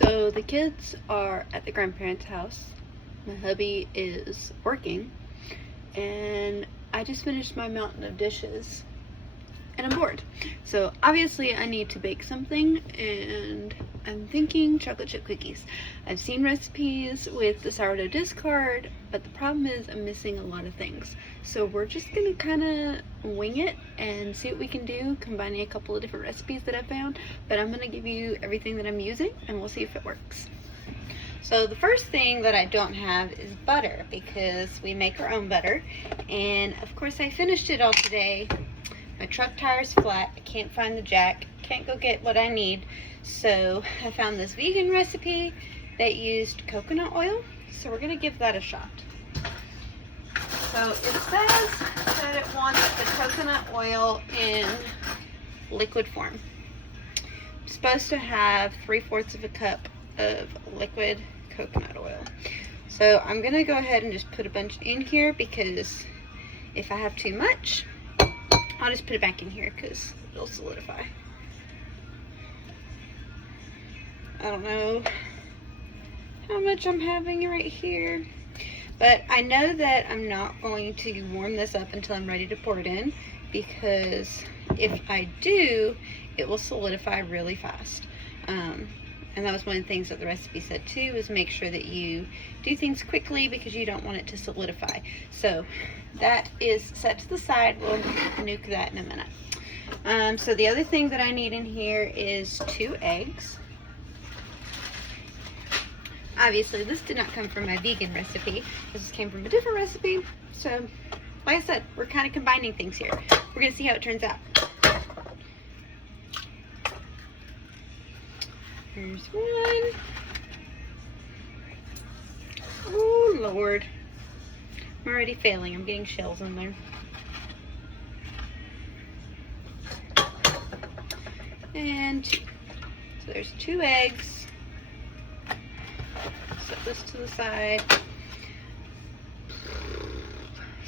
So the kids are at the grandparents' house. My hubby is working, and I just finished my mountain of dishes, and I'm bored. So obviously I need to bake something, and I'm thinking chocolate chip cookies. I've seen recipes with the sourdough discard, but the problem is I'm missing a lot of things. So we're just gonna kind of wing it and see what we can do, combining a couple of different recipes that I found. But I'm gonna give you everything that I'm using, and we'll see if it works. So the first thing that I don't have is butter, because we make our own butter, and of course I finished it all today. My truck tire's flat, I can't find the jack, can't go get what I need, so I found this vegan recipe that used coconut oil, so we're gonna give that a shot. So it says that it wants the coconut oil in liquid form. It's supposed to have 3/4 of a cup of liquid coconut oil. So I'm gonna go ahead and just put a bunch in here, because if I have too much, I'll just put it back in here because it'll solidify. I don't know how much I'm having right here, but I know that I'm not going to warm this up until I'm ready to pour it in, because if I do, it will solidify really fast. And that was one of the things that the recipe said too, is make sure that you do things quickly because you don't want it to solidify. So that is set to the side. We'll nuke that in a minute. So the other thing that I need in here is 2 eggs. Obviously this did not come from my vegan recipe. This came from a different recipe. So like I said, we're kind of combining things here. We're gonna see how it turns out. Here's one. Oh Lord, I'm already failing. I'm getting shells in there. And so there's 2 eggs. Set this to the side.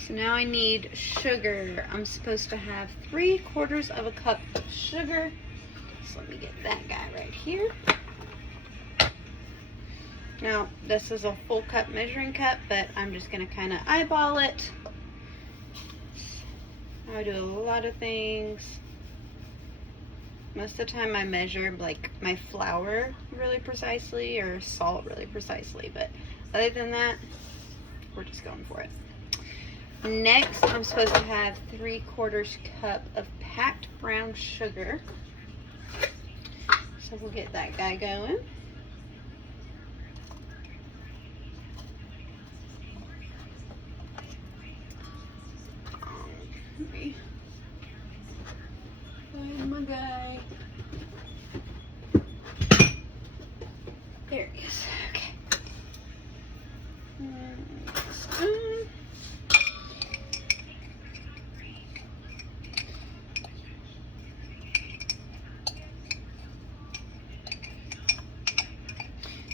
So now I need sugar. I'm supposed to have 3/4 of a cup of sugar. So let me get that guy right here. Now, this is a full cup measuring cup, but I'm just going to kind of eyeball it. I do a lot of things. Most of the time I measure like my flour really precisely or salt really precisely, but other than that, we're just going for it. Next, I'm supposed to have 3/4 cup of packed brown sugar. So we'll get that guy going. Find my guy. There he is. Okay.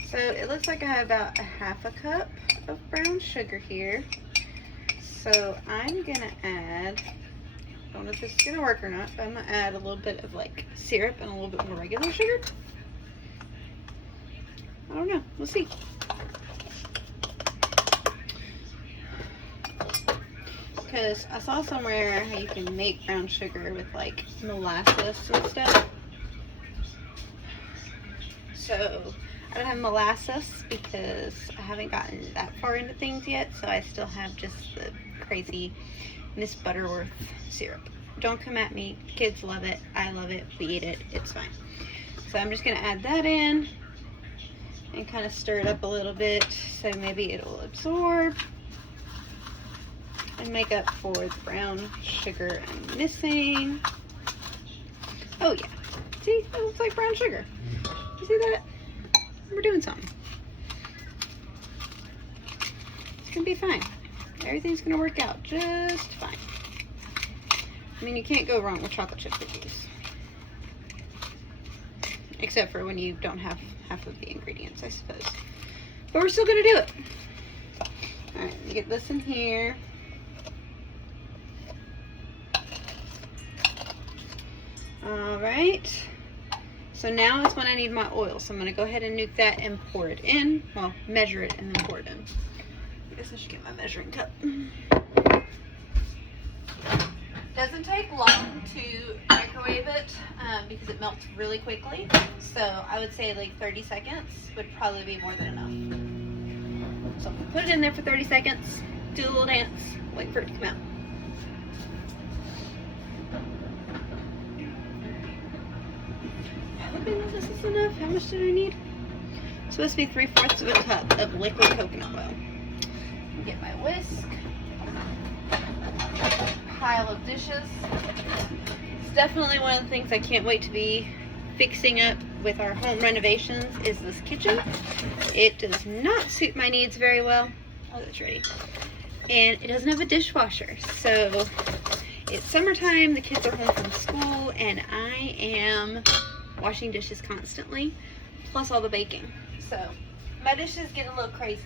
So it looks like I have about 1/2 cup of brown sugar here. So I'm gonna add, I don't know if this is gonna work or not, but I'm gonna add a little bit of like syrup and a little bit more regular sugar. I don't know, we'll see. Because I saw somewhere how you can make brown sugar with like molasses and stuff. So I don't have molasses because I haven't gotten that far into things yet, so I still have just the crazy Miss Butterworth syrup. Don't come at me. Kids love it. I love it. We eat it. It's fine. So I'm just going to add that in and kind of stir it up a little bit so maybe it'll absorb and make up for the brown sugar I'm missing. Oh yeah. See? That looks like brown sugar. You see that? We're doing something. It's gonna be fine. Everything's gonna work out just fine. I mean, you can't go wrong with chocolate chip cookies. Except for when you don't have half of the ingredients, I suppose. But we're still gonna do it. Alright, let me get this in here. Alright. So now is when I need my oil. So I'm going to go ahead and nuke that and pour it in. Well, measure it and then pour it in. I guess I should get my measuring cup. Doesn't take long to microwave it because it melts really quickly. So I would say like 30 seconds would probably be more than enough. So put it in there for 30 seconds, do a little dance, wait for it to come out. Hoping this is enough. How much did I need? It's supposed to be 3/4 of a cup of liquid coconut oil. Get my whisk. Pile of dishes. It's definitely one of the things I can't wait to be fixing up with our home renovations is this kitchen. It does not suit my needs very well. Oh, that's ready. And it doesn't have a dishwasher. So it's summertime, the kids are home from school, and I am washing dishes constantly, plus all the baking. So my dishes get a little crazy.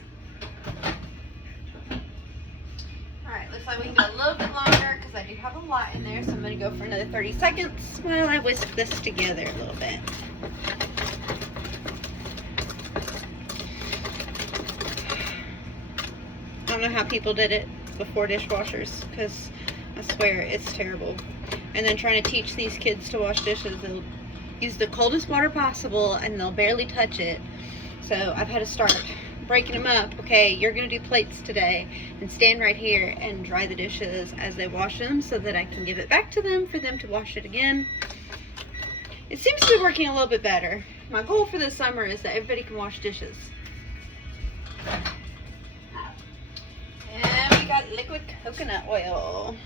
Alright, looks like we can go a little bit longer because I do have a lot in there, so I'm going to go for another 30 seconds while I whisk this together a little bit. I don't know how people did it before dishwashers, because I swear it's terrible. And then trying to teach these kids to wash dishes, they'll use the coldest water possible and they'll barely touch it. So I've had to start breaking them up. Okay, you're gonna do plates today and stand right here and dry the dishes as they wash them so that I can give it back to them for them to wash it again. It seems to be working a little bit better. My goal for this summer is that everybody can wash dishes. And we got liquid coconut oil.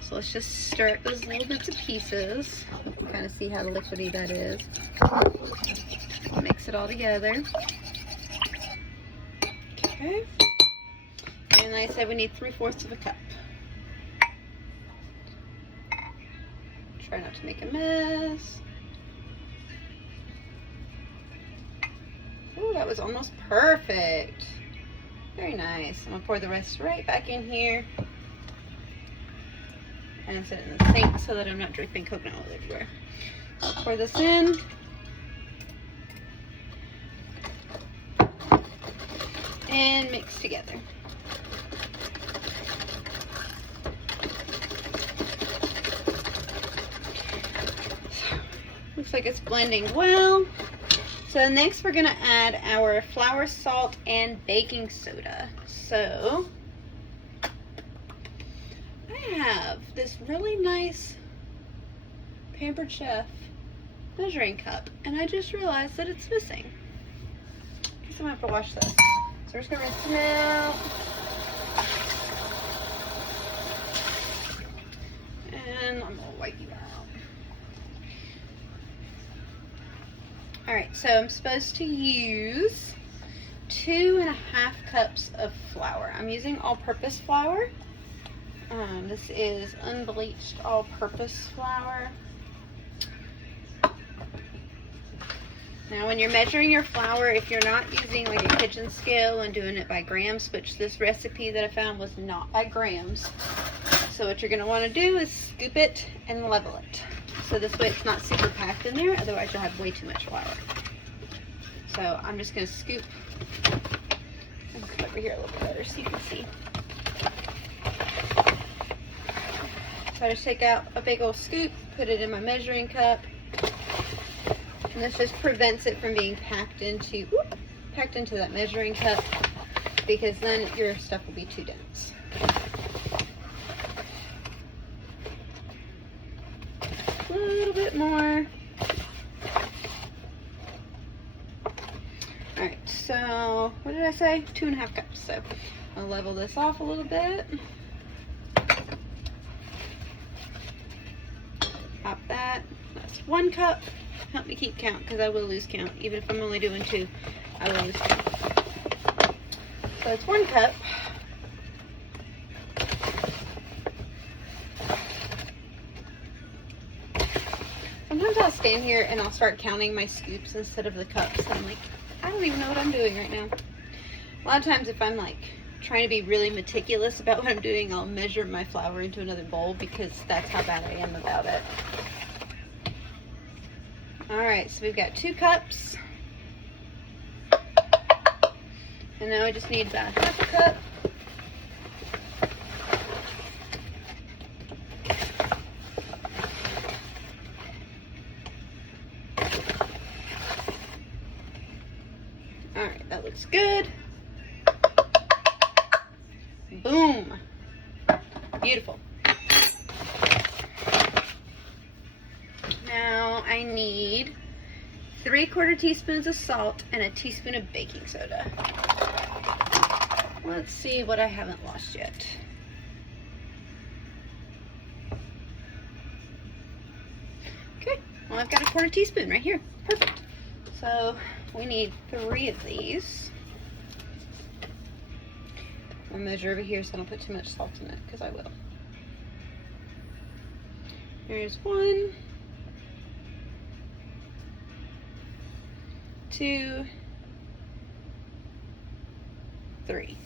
So let's just stir up those little bits of pieces. You can kind of see how liquidy that is. Mix it all together. Okay. And like I said, we need 3/4 of a cup. Try not to make a mess. Ooh, that was almost perfect. Very nice. I'm gonna pour the rest right back in here. And set it in the sink so that I'm not dripping coconut oil everywhere. I'll pour this in. And mix together. Looks like it's blending well. So next we're gonna add our flour, salt, and baking soda. So I have this really nice Pampered Chef measuring cup, and I just realized that it's missing. I guess I'm gonna have to wash this. So we're just gonna rinse them out. And I'm gonna wipe you out. Alright, so I'm supposed to use 2.5 cups of flour. I'm using all-purpose flour. This is unbleached all-purpose flour. Now when you're measuring your flour, if you're not using like a kitchen scale and doing it by grams, which this recipe that I found was not by grams. So what you're going to want to do is scoop it and level it. So this way it's not super packed in there, otherwise you'll have way too much flour. So I'm just going to scoop and come over here a little bit better so you can see. So I just take out a big old scoop, put it in my measuring cup. And this just prevents it from being packed into that measuring cup, because then your stuff will be too dense. A little bit more. Alright, so what did I say? 2.5 cups. So I'll level this off a little bit. Pop that. That's 1 cup. Help me keep count, because I will lose count. Even if I'm only doing 2, I will lose count. So it's 1 cup. Sometimes I'll stand here and I'll start counting my scoops instead of the cups. And I'm like, I don't even know what I'm doing right now. A lot of times if I'm like trying to be really meticulous about what I'm doing, I'll measure my flour into another bowl, because that's how bad I am about it. All right, so we've got 2 cups. And now I just need about 1/2 cup. All right, that looks good. Boom. Beautiful. Now I need 3/4 teaspoons of salt and a teaspoon of baking soda. Let's see what I haven't lost yet. Okay, well I've got a 1/4 teaspoon right here. Perfect. So we need 3 of these. I'll measure over here so I don't put too much salt in it, because I will. Here's 1, 2, 3.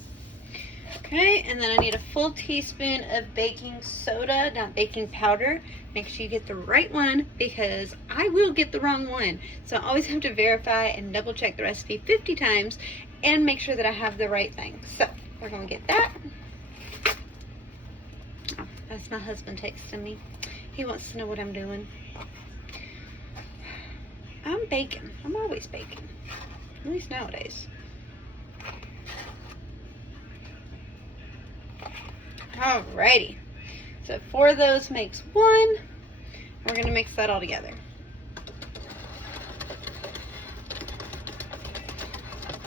Okay, and then I need a full teaspoon of baking soda, not baking powder. Make sure you get the right one, because I will get the wrong one. So I always have to verify and double check the recipe 50 times and make sure that I have the right thing. So we're gonna get that. Oh, that's my husband texting me. He wants to know what I'm doing. I'm baking. I'm always baking. At least nowadays. Alrighty. So 4 of those makes 1. We're going to mix that all together.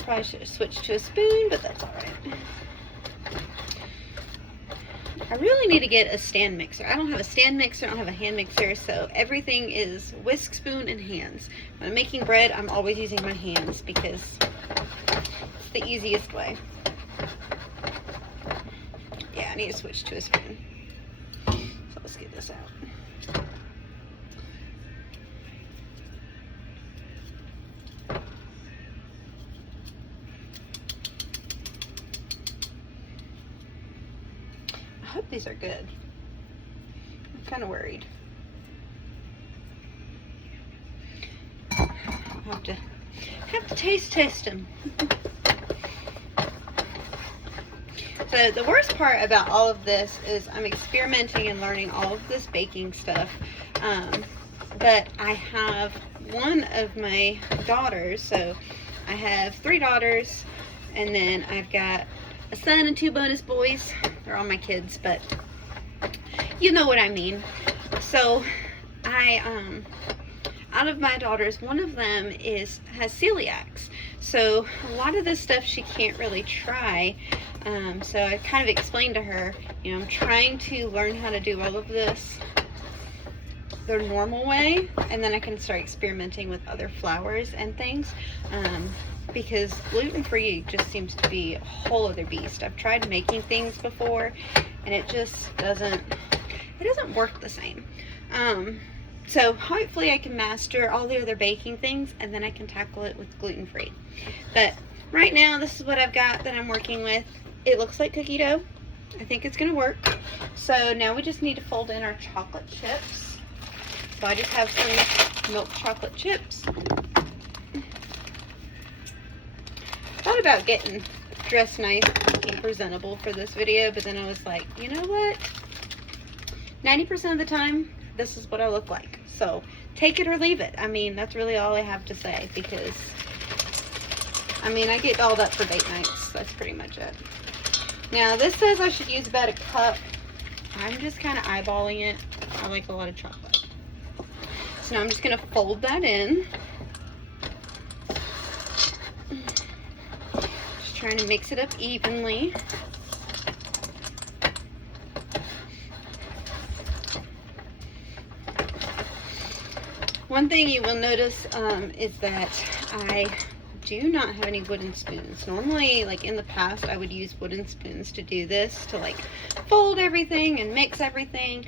Probably should have switched to a spoon, but that's alright. I really need to get a stand mixer. I don't have a stand mixer, I don't have a hand mixer, so everything is whisk, spoon, and hands. When I'm making bread, I'm always using my hands because it's the easiest way. Yeah, I need to switch to a spoon. So let's get this out. I hope these are good. I'm kind of worried. I'll have to taste them. So the worst part about all of this is I'm experimenting and learning all of this baking stuff. But I have one of my daughters, so I have 3 daughters, and then I've got a son and 2 bonus boys. They're all my kids, but you know what I mean. So out of my daughters, one of them has celiacs. So a lot of this stuff she can't really try. So I kind of explained to her, you know, I'm trying to learn how to do all of this the normal way, and then I can start experimenting with other flours and things, because gluten-free just seems to be a whole other beast. I've tried making things before, and it just doesn't work the same. So hopefully I can master all the other baking things, and then I can tackle it with gluten-free. But right now, this is what I've got that I'm working with. It looks like cookie dough. I think it's gonna work. So now we just need to fold in our chocolate chips. So I just have some milk chocolate chips. Thought about getting dressed nice and presentable for this video, but then I was like, you know what? 90% of the time, this is what I look like. So take it or leave it. I mean, that's really all I have to say, because I mean, I get dolled up for date nights. That's pretty much it. Now this says I should use about a cup. I'm just kind of eyeballing it. I like a lot of chocolate. So now I'm just going to fold that in. Just trying to mix it up evenly. One thing you will notice is that I do not have any wooden spoons. Normally, like in the past, I would use wooden spoons to do this, to like fold everything and mix everything,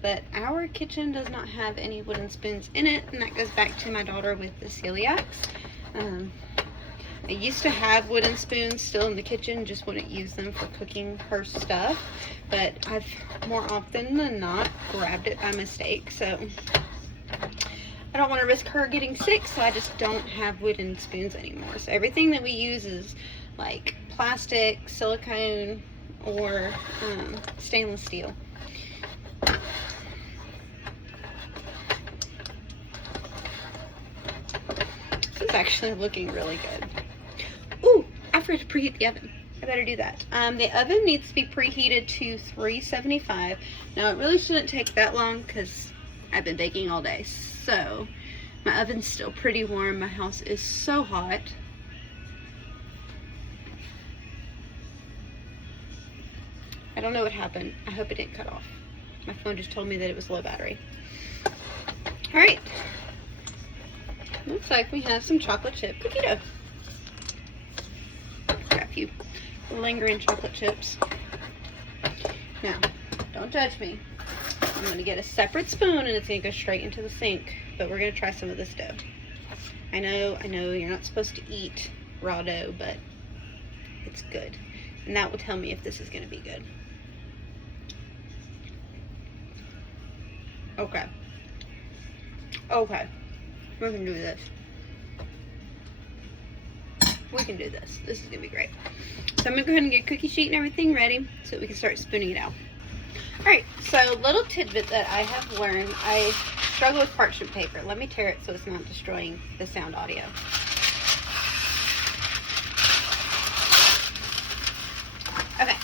but our kitchen does not have any wooden spoons in it, and that goes back to my daughter with the celiacs. I used to have wooden spoons still in the kitchen, just wouldn't use them for cooking her stuff, but I've more often than not grabbed it by mistake. So I don't want to risk her getting sick, so I just don't have wooden spoons anymore. So everything that we use is like plastic, silicone, or stainless steel. This is actually looking really good. Ooh, I forgot to preheat the oven. I better do that. The oven needs to be preheated to 375. Now it really shouldn't take that long because I've been baking all day. So my oven's still pretty warm. My house is so hot. I don't know what happened. I hope it didn't cut off. My phone just told me that it was low battery. All right. Looks like we have some chocolate chip cookie dough. Got a few lingering chocolate chips. Now, don't judge me. I'm going to get a separate spoon and it's going to go straight into the sink. But we're going to try some of this dough. I know you're not supposed to eat raw dough, but it's good. And that will tell me if this is going to be good. Okay. Okay. We can do this. We can do this. This is going to be great. So I'm going to go ahead and get a cookie sheet and everything ready so we can start spooning it out. Alright, so little tidbit that I have learned. I struggle with parchment paper. Let me tear it so it's not destroying the sound audio. Okay,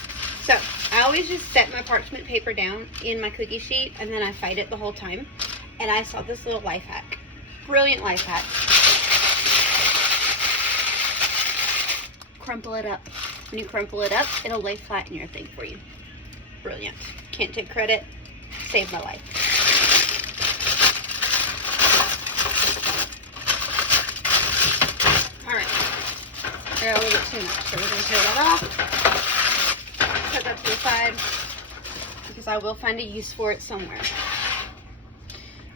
so I always just set my parchment paper down in my cookie sheet and then I fight it the whole time. And I saw this little life hack. Brilliant life hack. Crumple it up. When you crumple it up, it'll lay flat in your thing for you. Brilliant. Can't take credit. Saved my life. Alright. I got a little bit too much, so we're going to tear that off. Put that to the side because I will find a use for it somewhere.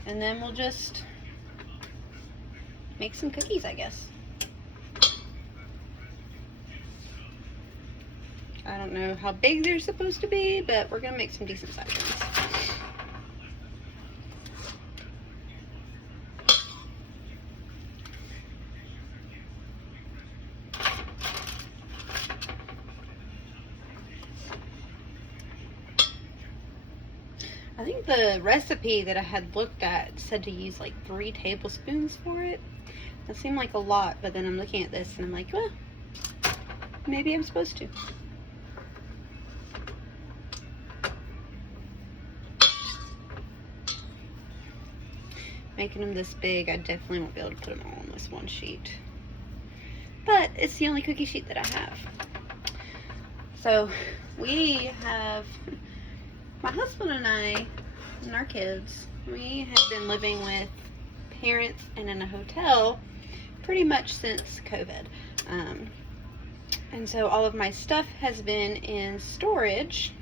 And then we'll just make some cookies, I guess. I don't know how big they're supposed to be, but we're gonna make some decent sized ones. I think the recipe that I had looked at said to use like 3 tablespoons for it. That seemed like a lot, but then I'm looking at this and I'm like, well, maybe I'm supposed to. Making them this big, I definitely won't be able to put them all on this one sheet. But it's the only cookie sheet that I have. So we have, my husband and I and our kids, we have been living with parents and in a hotel pretty much since COVID. And so all of my stuff has been in storage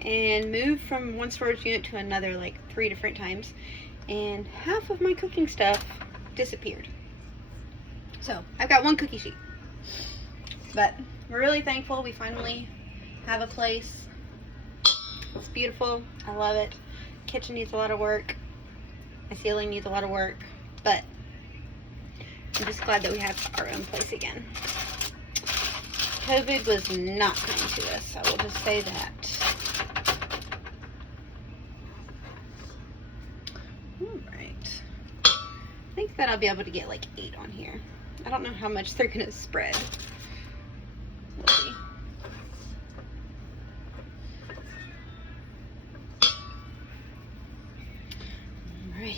and moved from one storage unit to another like 3 different times. And half of my cooking stuff disappeared. So I've got one cookie sheet. But we're really thankful we finally have a place. It's beautiful. I love it. Kitchen needs a lot of work. My ceiling needs a lot of work. But I'm just glad that we have our own place again. COVID was not kind to us. I will just say that. Alright. I think that I'll be able to get like 8 on here. I don't know how much they're going to spread. We'll see. Alright.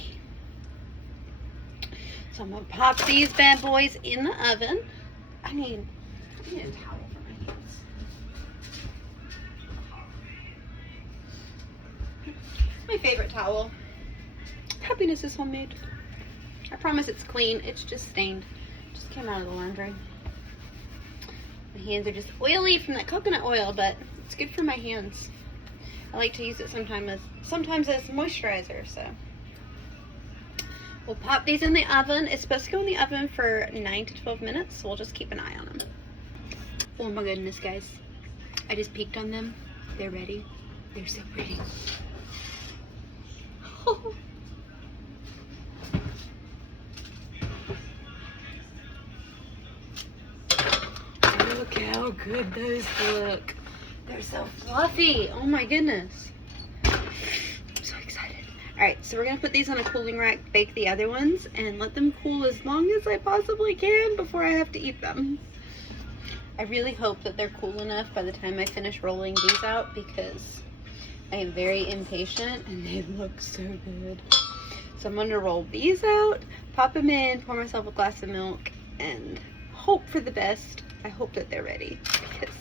So I'm going to pop these bad boys in the oven. I need a towel for my hands. My favorite towel. Happiness is homemade. I promise it's clean. It's just stained. Just came out of the laundry. My hands are just oily from that coconut oil, but it's good for my hands. I like to use it sometimes as moisturizer, so. We'll pop these in the oven. It's supposed to go in the oven for 9 to 12 minutes, so we'll just keep an eye on them. Oh my goodness, guys. I just peeked on them. They're ready. They're so pretty. Oh. how good those look. They're so fluffy. Oh my goodness. I'm so excited. Alright, so we're going to put these on a cooling rack, bake the other ones, and let them cool as long as I possibly can before I have to eat them. I really hope that they're cool enough by the time I finish rolling these out, because I am very impatient and they look so good. So I'm going to roll these out, pop them in, pour myself a glass of milk, and hope for the best. I hope that they're ready. Because,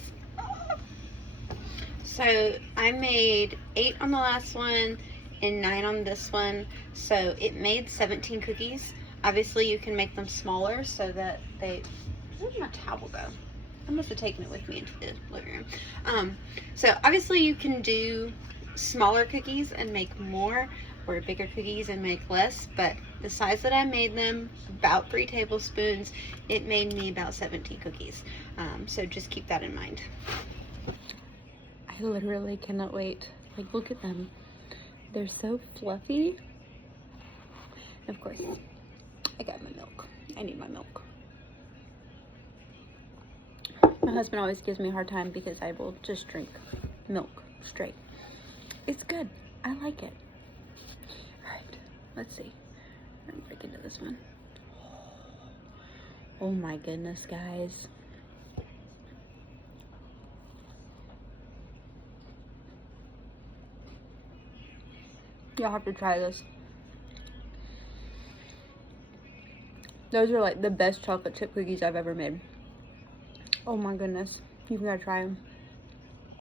So I made 8 on the last one and 9 on this one. So it made 17 cookies. Obviously you can make them smaller so that they... Where did my towel go? I must have taken it with me into the living room. So obviously you can do smaller cookies and make more, or bigger cookies and make less, but the size that I made them, about 3 tablespoons, it made me about 17 cookies. So just keep that in mind. I literally cannot wait. Like, look at them. They're so fluffy. And of course, I got my milk. I need my milk. My husband always gives me a hard time because I will just drink milk straight. It's good. I like it. Alright, let's see. I'm gonna break into this one. Oh my goodness, guys. Y'all have to try this. Those are like the best chocolate chip cookies I've ever made. Oh my goodness. You've got to try them.